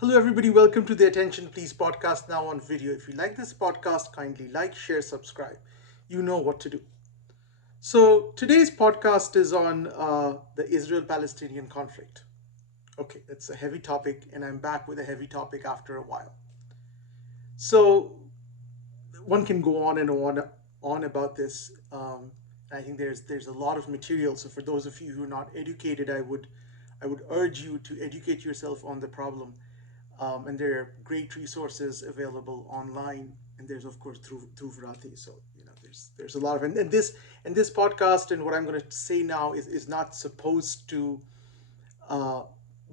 Hello, everybody. Welcome to the Attention Pliss Podcast, now on video. If you like this podcast, kindly like, share, subscribe. You know what to do. So, today's podcast is on the Israel-Palestinian conflict. Okay, it's a heavy topic, and I'm back with a heavy topic after a while. So, one can go on and on about this. I think there's a lot of material. So, for those of you who are not educated, I would urge you to educate yourself on the problem. And there are great resources available online, and there's of course through Vrati. So there's a lot of and this podcast and what I'm going to say now is not supposed to uh,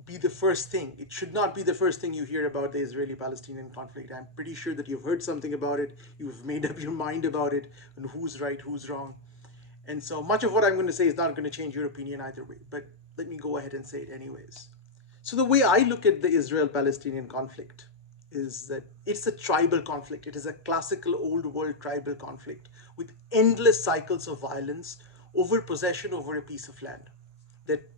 be the first thing. It should not be the first thing you hear about the Israeli-Palestinian conflict. I'm pretty sure that you've heard something about it. You've made up your mind about it and who's right, who's wrong. And so much of what I'm going to say is not going to change your opinion either way. But let me go ahead and say it anyways. So the way I look at the Israel-Palestinian conflict is that it's a tribal conflict. It is a classical old world tribal conflict with endless cycles of violence over possession over a piece of land that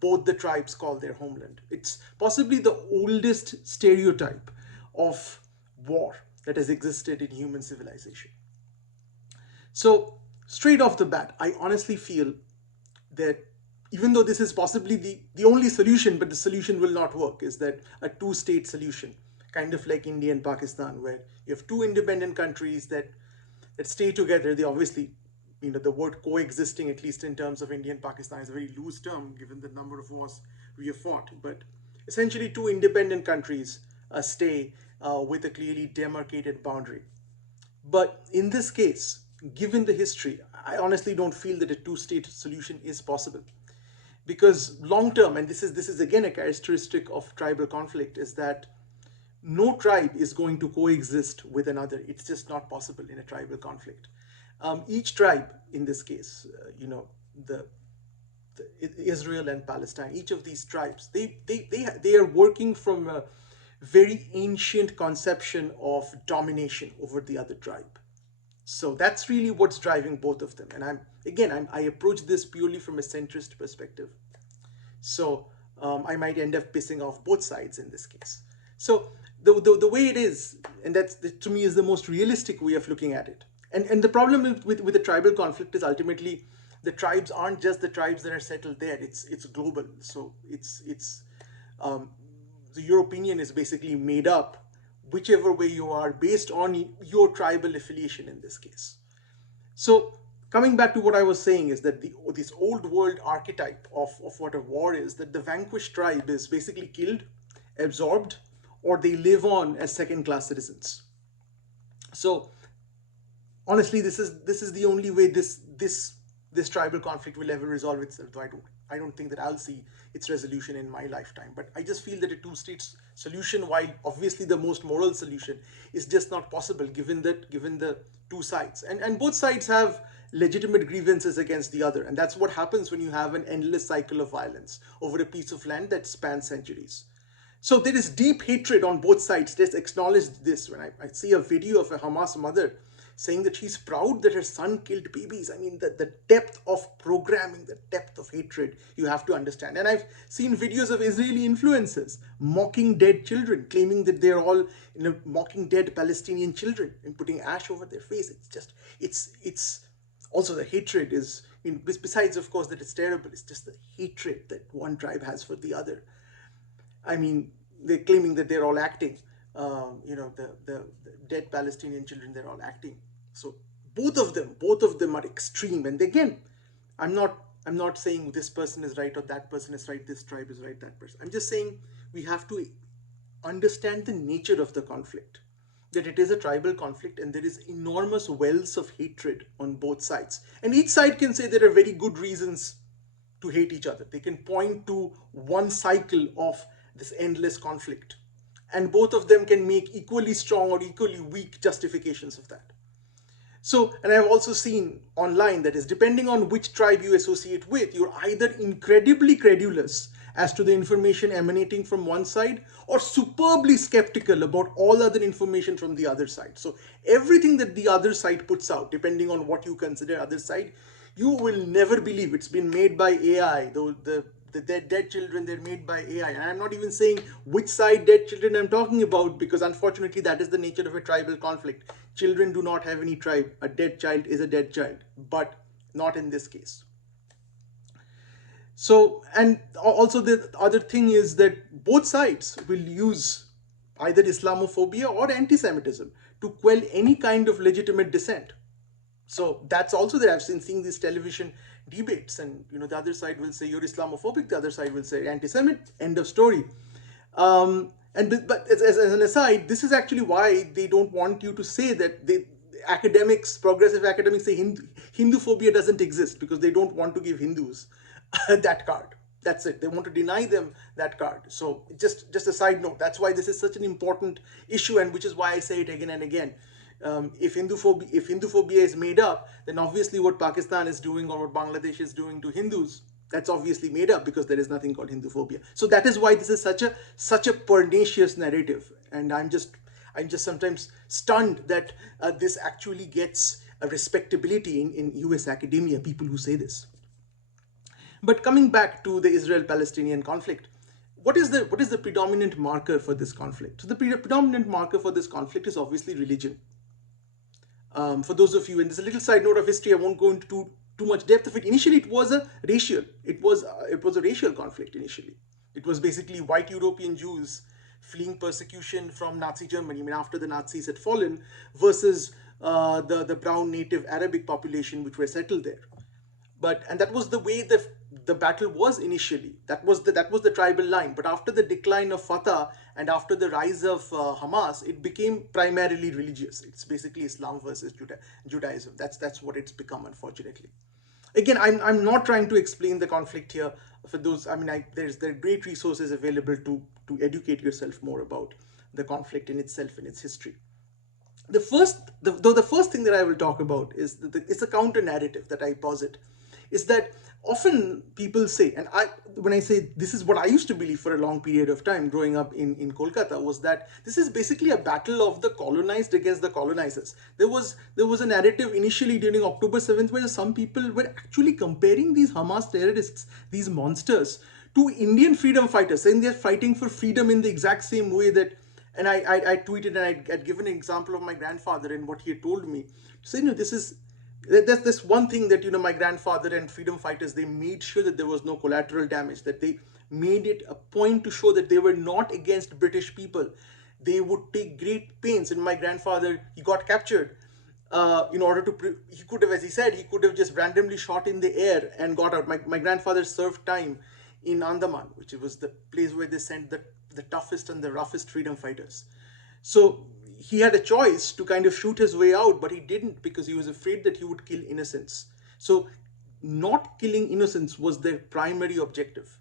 both the tribes call their homeland. It's possibly the oldest stereotype of war that has existed in human civilization. So, straight off the bat, I honestly feel that even though this is possibly the only solution, but the solution will not work, is that a two-state solution, kind of like India and Pakistan, where you have two independent countries that stay together. They obviously, the word coexisting, at least in terms of India and Pakistan, is a very loose term given the number of wars we have fought. But essentially, two independent countries stay with a clearly demarcated boundary. But in this case, given the history, I honestly don't feel that a two-state solution is possible. Because long term, and this is again a characteristic of tribal conflict, is that no tribe is going to coexist with another. It's just not possible in a tribal conflict. Each tribe, in this case, the, Israel and Palestine, each of these tribes, they are working from a very ancient conception of domination over the other tribe. So that's really what's driving both of them. And I approach this purely from a centrist perspective. So I might end up pissing off both sides in this case. So the way it is, and that's to me is the most realistic way of looking at it. And the problem with the tribal conflict is ultimately the tribes aren't just the tribes that are settled there. It's global. So um, your opinion is basically made up whichever way you are based on your tribal affiliation in this case. So coming back to what I was saying is that this old world archetype of what a war is, that the vanquished tribe is basically killed, absorbed, or they live on as second class citizens. So honestly, this is the only way this tribal conflict will ever resolve itself. Though I don't think that I'll see its resolution in my lifetime. But I just feel that a two-state solution, while obviously the most moral solution, is just not possible given the two sides, and both sides have legitimate grievances against the other, and that's what happens when you have an endless cycle of violence over a piece of land that spans centuries. So there is deep hatred on both sides. Let's acknowledge this. When I see a video of a Hamas mother saying that she's proud that her son killed babies, I mean, the depth of programming, the depth of hatred you have to understand. And I've seen videos of Israeli influencers mocking dead children, claiming that they're all, mocking dead Palestinian children and putting ash over their face. It's also the hatred is, besides, of course, that it's terrible, it's just the hatred that one tribe has for the other. I mean, they're claiming that they're all acting. The dead Palestinian children, they're all acting. So both of them are extreme. And again, I'm not saying this person is right or that person is right, this tribe is right, that person. I'm just saying we have to understand the nature of the conflict, that it is a tribal conflict and there is enormous wells of hatred on both sides. And each side can say there are very good reasons to hate each other. They can point to one cycle of this endless conflict, and both of them can make equally strong or equally weak justifications of that. So, and I've also seen online that is, depending on which tribe you associate with, you're either incredibly credulous as to the information emanating from one side, or superbly skeptical about all other information from the other side. So everything that the other side puts out, depending on what you consider other side, you will never believe. It's been made by AI. They're dead children, they're made by AI. And I'm not even saying which side dead children I'm talking about, because unfortunately that is the nature of a tribal conflict. Children do not have any tribe. A dead child is a dead child, but not in this case. So, and also the other thing is that both sides will use either Islamophobia or anti-Semitism to quell any kind of legitimate dissent. So that's also there. I've seen these television debates, and the other side will say you're Islamophobic, the other side will say anti-Semite. End of story. But as an aside, this is actually why they don't want you to say that progressive academics say Hindu phobia doesn't exist, because they don't want to give Hindus that card. That's it. They want to deny them that card. So just a side note. That's why this is such an important issue, and which is why I say it again and again. If Hindu phobia is made up, then obviously what Pakistan is doing or what Bangladesh is doing to Hindus, that's obviously made up, because there is nothing called Hindu phobia. So that is why this is such a pernicious narrative, and I'm just sometimes stunned that this actually gets a respectability in US academia, people who say this. But coming back to the Israel-Palestinian conflict, what is the predominant marker for this conflict? So the predominant marker for this conflict is obviously religion. For those of you, and there's a little side note of history, I won't go into too much depth of it. Initially, it was a racial conflict. Initially, it was basically white European Jews fleeing persecution from Nazi Germany, after the Nazis had fallen, versus the brown native Arabic population which were settled there. And that was the way the battle was initially. That was the tribal line. But after the decline of Fatah and after the rise of Hamas, it became primarily religious. It's basically Islam versus Judaism. That's what it's become, unfortunately. Again, I'm not trying to explain the conflict here. For those, there are great resources available to educate yourself more about the conflict in itself and its history. The first thing that I will talk about is it's a counter narrative that I posit, is that often people say, and when I say this is what I used to believe for a long period of time growing up in Kolkata, was that this is basically a battle of the colonized against the colonizers. There was a narrative initially during October 7th where some people were actually comparing these Hamas terrorists, these monsters, to Indian freedom fighters, saying they're fighting for freedom in the exact same way that. And I tweeted, and I'd given an example of my grandfather and what he had told me. So, there's this one thing that, my grandfather and freedom fighters, they made sure that there was no collateral damage, that they made it a point to show that they were not against British people. They would take great pains. And my grandfather, he got captured. In order to, he could have, as he said, he could have just randomly shot in the air and got out. My grandfather served time in Andaman, which was the place where they sent the toughest and the roughest freedom fighters. So he had a choice to kind of shoot his way out, but he didn't, because he was afraid that he would kill innocents. So not killing innocents was their primary objective.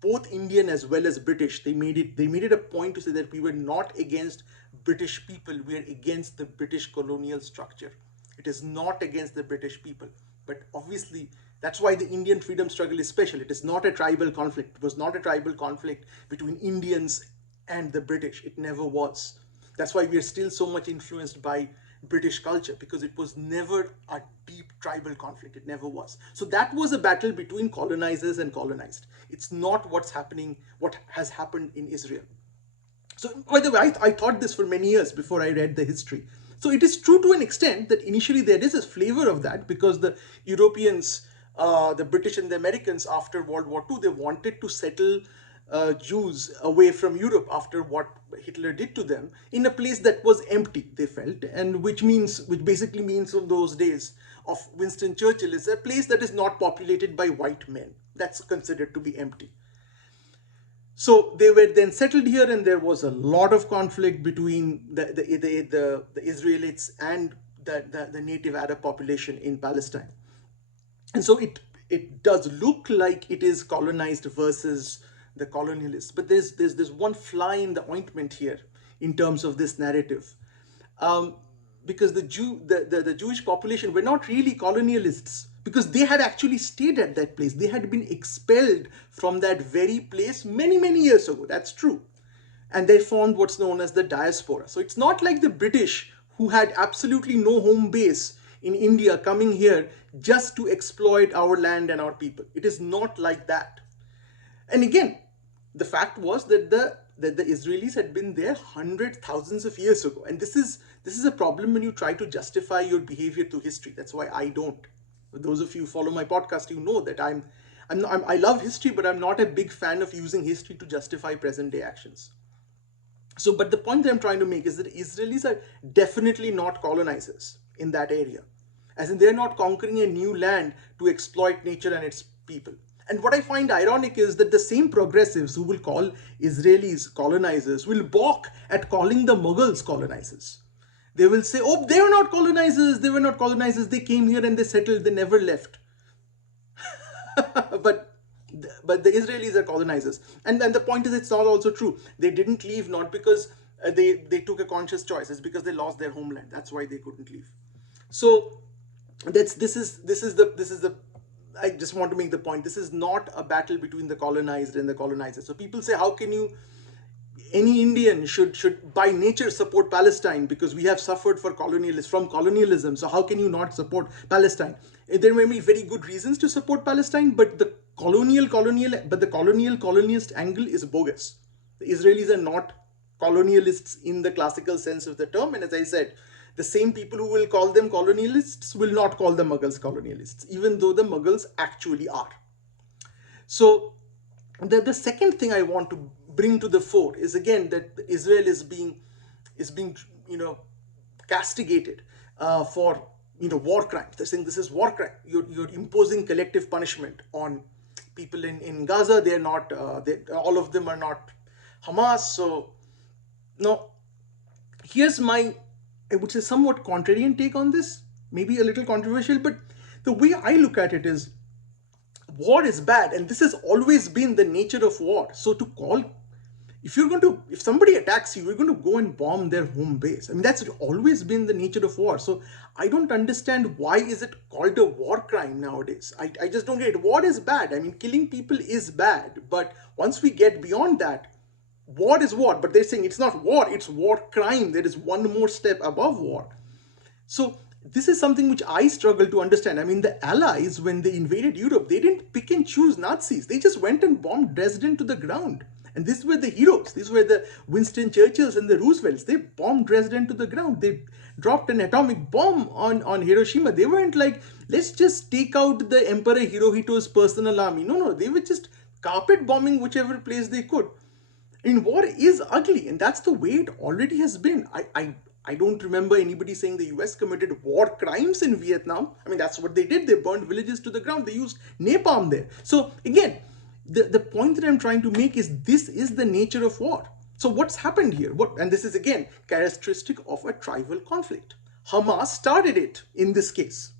Both Indian as well as British, they made it a point to say that we were not against British people, we are against the British colonial structure. It is not against the British people. But obviously, that's why the Indian freedom struggle is special. It is not a tribal conflict. It was not a tribal conflict between Indians and the British. It never was. That's why we are still so much influenced by British culture, because it was never a deep tribal conflict. It never was. So that was a battle between colonizers and colonized. It's not what has happened in Israel. So, by the way, I thought this for many years before I read the history. So it is true to an extent that initially there is a flavor of that, because the Europeans, the British and the Americans after World War II, they wanted to settle Jews away from Europe after what Hitler did to them, in a place that was empty, they felt, and which basically means of those days of Winston Churchill, is a place that is not populated by white men. That's considered to be empty. So they were then settled here, and there was a lot of conflict between the Israelites and the native Arab population in Palestine. And so it does look like it is colonized versus the colonialists. But there's one fly in the ointment here in terms of this narrative. Because the Jewish population were not really colonialists, because they had actually stayed at that place. They had been expelled from that very place many, many years ago. That's true. And they formed what's known as the diaspora. So it's not like the British, who had absolutely no home base in India, coming here just to exploit our land and our people. It is not like that. And again, the fact was that the Israelis had been there hundreds, thousands of years ago. And this is a problem when you try to justify your behavior to history. That's why I don't. Those of you who follow my podcast, you know that I love history, but I'm not a big fan of using history to justify present day actions. So, but the point that I'm trying to make is that Israelis are definitely not colonizers in that area. As in, they're not conquering a new land to exploit nature and its people. And what I find ironic is that the same progressives who will call Israelis colonizers will balk at calling the Mughals colonizers. They will say, oh, they were not colonizers, they were not colonizers, they came here and they settled, they never left. but the Israelis are colonizers, and the point is, it's not also true. They didn't leave not because they took a conscious choice. It's because they lost their homeland. That's why they couldn't leave. So this is the I just want to make the point. This is not a battle between the colonized and the colonizers. So people say, how can you? Any Indian should by nature support Palestine because we have suffered from colonialism. So how can you not support Palestine? There may be very good reasons to support Palestine, but the colonialist angle is bogus. The Israelis are not colonialists in the classical sense of the term, and as I said, the same people who will call them colonialists will not call the Mughals colonialists, even though the Mughals actually are. So the second thing I want to bring to the fore is again that Israel is being castigated for war crimes. They're saying this is war crime. You're imposing collective punishment on people in Gaza. They're not. All of them are not Hamas. So no. Here's my, I would say, somewhat contrarian take on this. Maybe a little controversial, but the way I look at it is, war is bad, and this has always been the nature of war. So to call, if somebody attacks you, you're going to go and bomb their home base. I mean, that's always been the nature of war. So I don't understand why is it called a war crime nowadays. I just don't get it. War is bad. I mean, killing people is bad. But once we get beyond that, war is war. But they're saying it's not war, it's war crime. There is one more step above war. So this is something which I struggle to understand. I mean, the Allies, when they invaded Europe, they didn't pick and choose Nazis. They just went and bombed Dresden to the ground. And these were the heroes. These were the Winston Churchills and the Roosevelts. They bombed Dresden to the ground. They dropped an atomic bomb on Hiroshima. They weren't like, let's just take out the Emperor Hirohito's personal army. No. They were just carpet bombing whichever place they could. And war is ugly. And that's the way it already has been. I don't remember anybody saying the US committed war crimes in Vietnam. I mean, that's what they did. They burned villages to the ground. They used napalm there. So again, the point that I'm trying to make is this is the nature of war. So what's happened here? And this is again characteristic of a tribal conflict. Hamas started it in this case.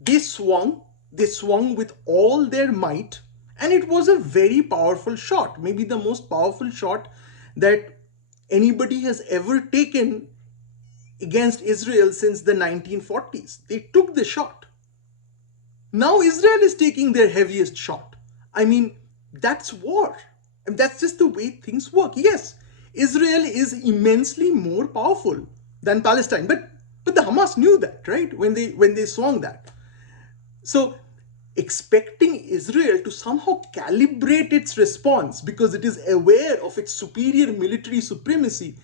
They swung with all their might, and it was a very powerful shot. Maybe the most powerful shot that anybody has ever taken against Israel since the 1940s. They took the shot. Now Israel is taking their heaviest shot. I mean, that's war. And that's just the way things work. Yes, Israel is immensely more powerful than Palestine. But the Hamas knew that, right? When they swung that. So expecting Israel to somehow calibrate its response because it is aware of its superior military supremacy.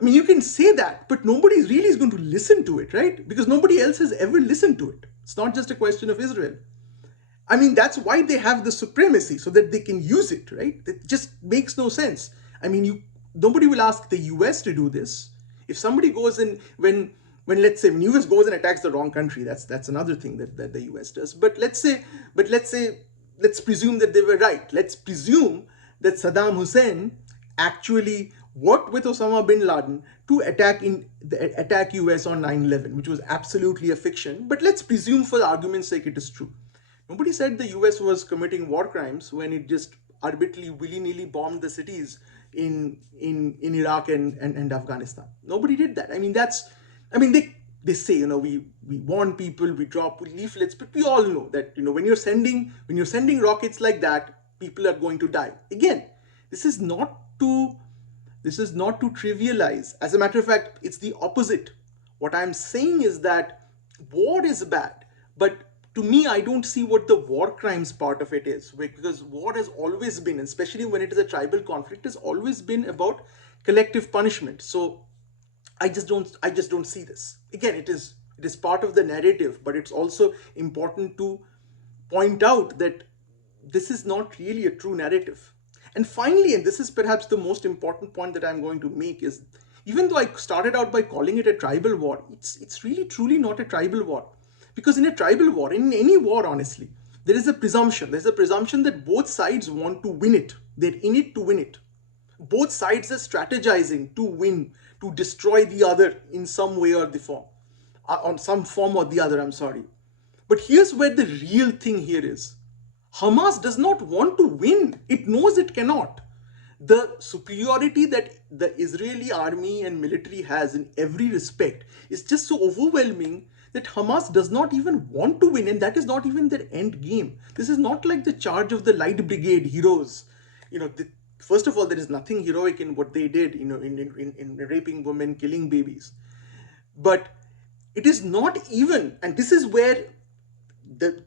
I mean, you can say that, but nobody really is going to listen to it, right? Because nobody else has ever listened to it. It's not just a question of Israel. I mean, that's why they have the supremacy, so that they can use it, right? It just makes no sense. I mean, nobody will ask the US to do this. If somebody goes in, when let's say US goes and attacks the wrong country, that's another thing that the US does. But let's presume that they were right. Let's presume that Saddam Hussein actually worked with Osama bin Laden to attack US on 9/11, which was absolutely a fiction. But let's presume for the argument's sake it is true. Nobody said the US was committing war crimes when it just arbitrarily, willy-nilly bombed the cities in Iraq and Afghanistan. Nobody did that. I mean, they say, we warn people, we drop leaflets, but we all know that, when you're sending rockets like that, people are going to die. Again, this is not to trivialize. As a matter of fact, it's the opposite. What I'm saying is that war is bad, but to me, I don't see what the war crimes part of it is, because war has always been, especially when it is a tribal conflict, has always been about collective punishment. So I just don't see this. Again, it is part of the narrative, but it's also important to point out that this is not really a true narrative. And finally, and this is perhaps the most important point that I'm going to make, is even though I started out by calling it a tribal war, it's really truly not a tribal war. Because in a tribal war, in any war, honestly, there is a presumption. There's a presumption that both sides want to win it. They're in it to win it. Both sides are strategizing to win, to destroy the other in some way or the form, on some form or the other, I'm sorry. But here's where the real thing here is. Hamas does not want to win. It knows it cannot. The superiority that the Israeli army and military has in every respect is just so overwhelming that Hamas does not even want to win, and that is not even their end game. This is not like the charge of the Light Brigade heroes. First of all, there is nothing heroic in what they did, in raping women, killing babies. But it is not even, and this is where the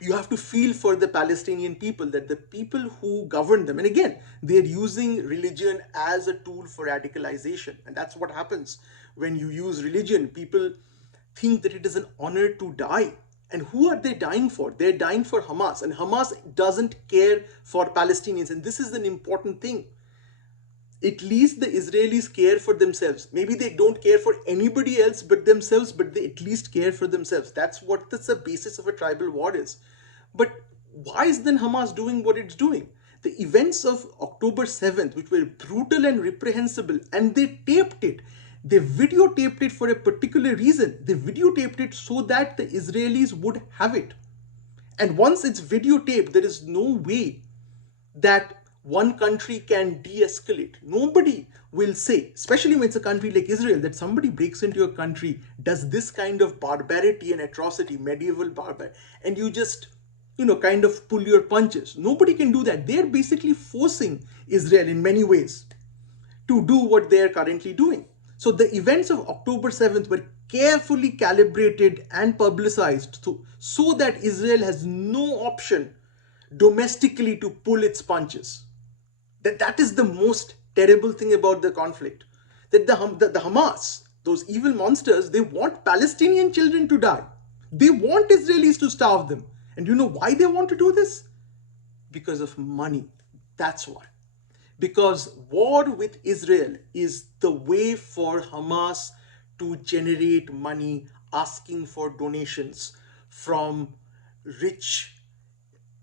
you have to feel for the Palestinian people, that the people who govern them, and again, they're using religion as a tool for radicalization. And that's what happens when you use religion. People think that it is an honor to die. And who are they dying for? They're dying for Hamas. And Hamas doesn't care for Palestinians. And this is an important thing. At least the Israelis care for themselves. Maybe they don't care for anybody else but themselves, but they at least care for themselves. That's what the basis of a tribal war is. But why is then Hamas doing what it's doing? The events of October 7th, which were brutal and reprehensible, and they taped it. They videotaped it for a particular reason. They videotaped it so that the Israelis would have it. And once it's videotaped, there is no way that one country can de-escalate. Nobody will say, especially when it's a country like Israel, that somebody breaks into your country, does this kind of barbarity and atrocity, medieval barbarity, and you just, kind of pull your punches. Nobody can do that. They're basically forcing Israel in many ways to do what they're currently doing. So the events of October 7th were carefully calibrated and publicized so that Israel has no option domestically to pull its punches. That is the most terrible thing about the conflict. That the Hamas, those evil monsters, they want Palestinian children to die. They want Israelis to starve them. And you know why they want to do this? Because of money. That's why. Because war with Israel is the way for Hamas to generate money, asking for donations from rich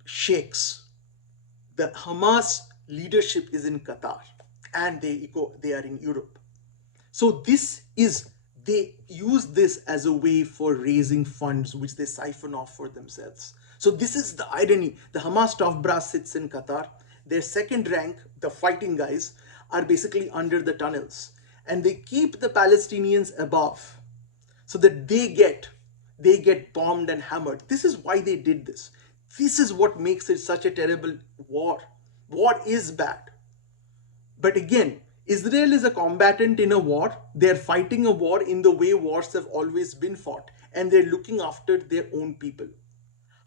sheikhs. The Hamas leadership is in Qatar and they are in Europe. So they use this as a way for raising funds which they siphon off for themselves. So this is the irony. The Hamas top brass sits in Qatar. Their second rank, the fighting guys, are basically under the tunnels. And they keep the Palestinians above so that they get bombed and hammered. This is why they did this. This is what makes it such a terrible war. War is bad. But again, Israel is a combatant in a war. They're fighting a war in the way wars have always been fought. And they're looking after their own people.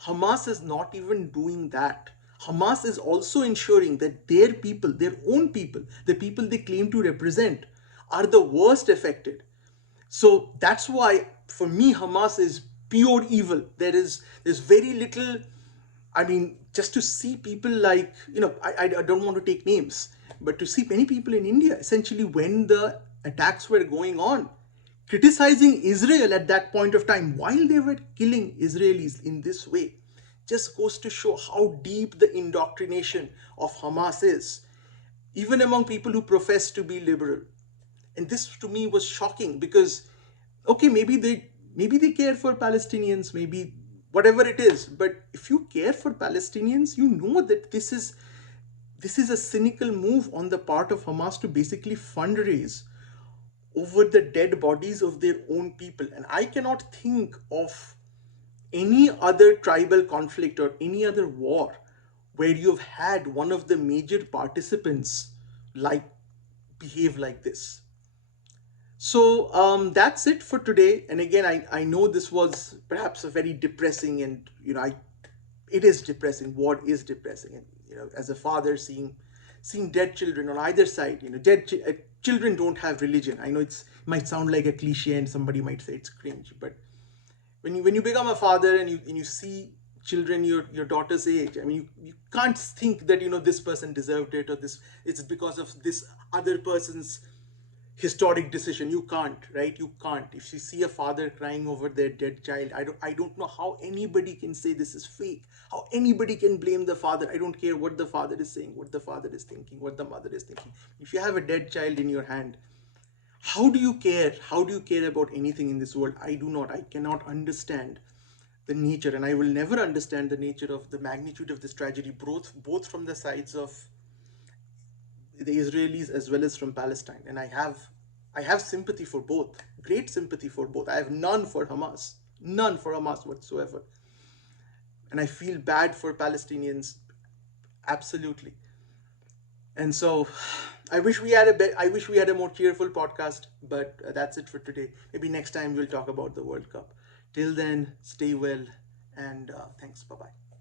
Hamas is not even doing that. Hamas is also ensuring that their people, their own people, the people they claim to represent, are the worst affected. So that's why, for me, Hamas is pure evil. There's very little, just to see people like, I don't want to take names, but to see many people in India, essentially when the attacks were going on, criticizing Israel at that point of time while they were killing Israelis in this way, just goes to show how deep the indoctrination of Hamas is, even among people who profess to be liberal. And this to me was shocking because, okay, maybe they care for Palestinians, maybe whatever it is, but if you care for Palestinians, you know that this is a cynical move on the part of Hamas to basically fundraise over the dead bodies of their own people. And I cannot think of any other tribal conflict or any other war where you've had one of the major participants behave like this. That's it for today. And again, I know this was perhaps a very depressing, and it is depressing. What is depressing? And as a father, seeing dead children on either side. Children don't have religion. I know it might sound like a cliche, and somebody might say it's cringe, but when you become a father and you see children your daughter's age, I mean, you can't think that this person deserved it, or this it's because of this other person's historic decision. You can't, right? You can't. If you see a father crying over their dead child, I don't know how anybody can say this is fake, how anybody can blame the father. I don't care what the father is saying, what the father is thinking, what the mother is thinking. If you have a dead child in your hand, how do you care? How do you care about anything in this world? I do not. I cannot understand the nature, and I will never understand the nature of the magnitude of this tragedy, both from the sides of the Israelis as well as from Palestine. And I have sympathy for both, great sympathy for both. I have none for Hamas whatsoever. And I feel bad for Palestinians, absolutely. And so I wish we had a more cheerful podcast, but that's it for today. Maybe next time we'll talk about the World Cup. Till then, stay well, and thanks. Bye bye.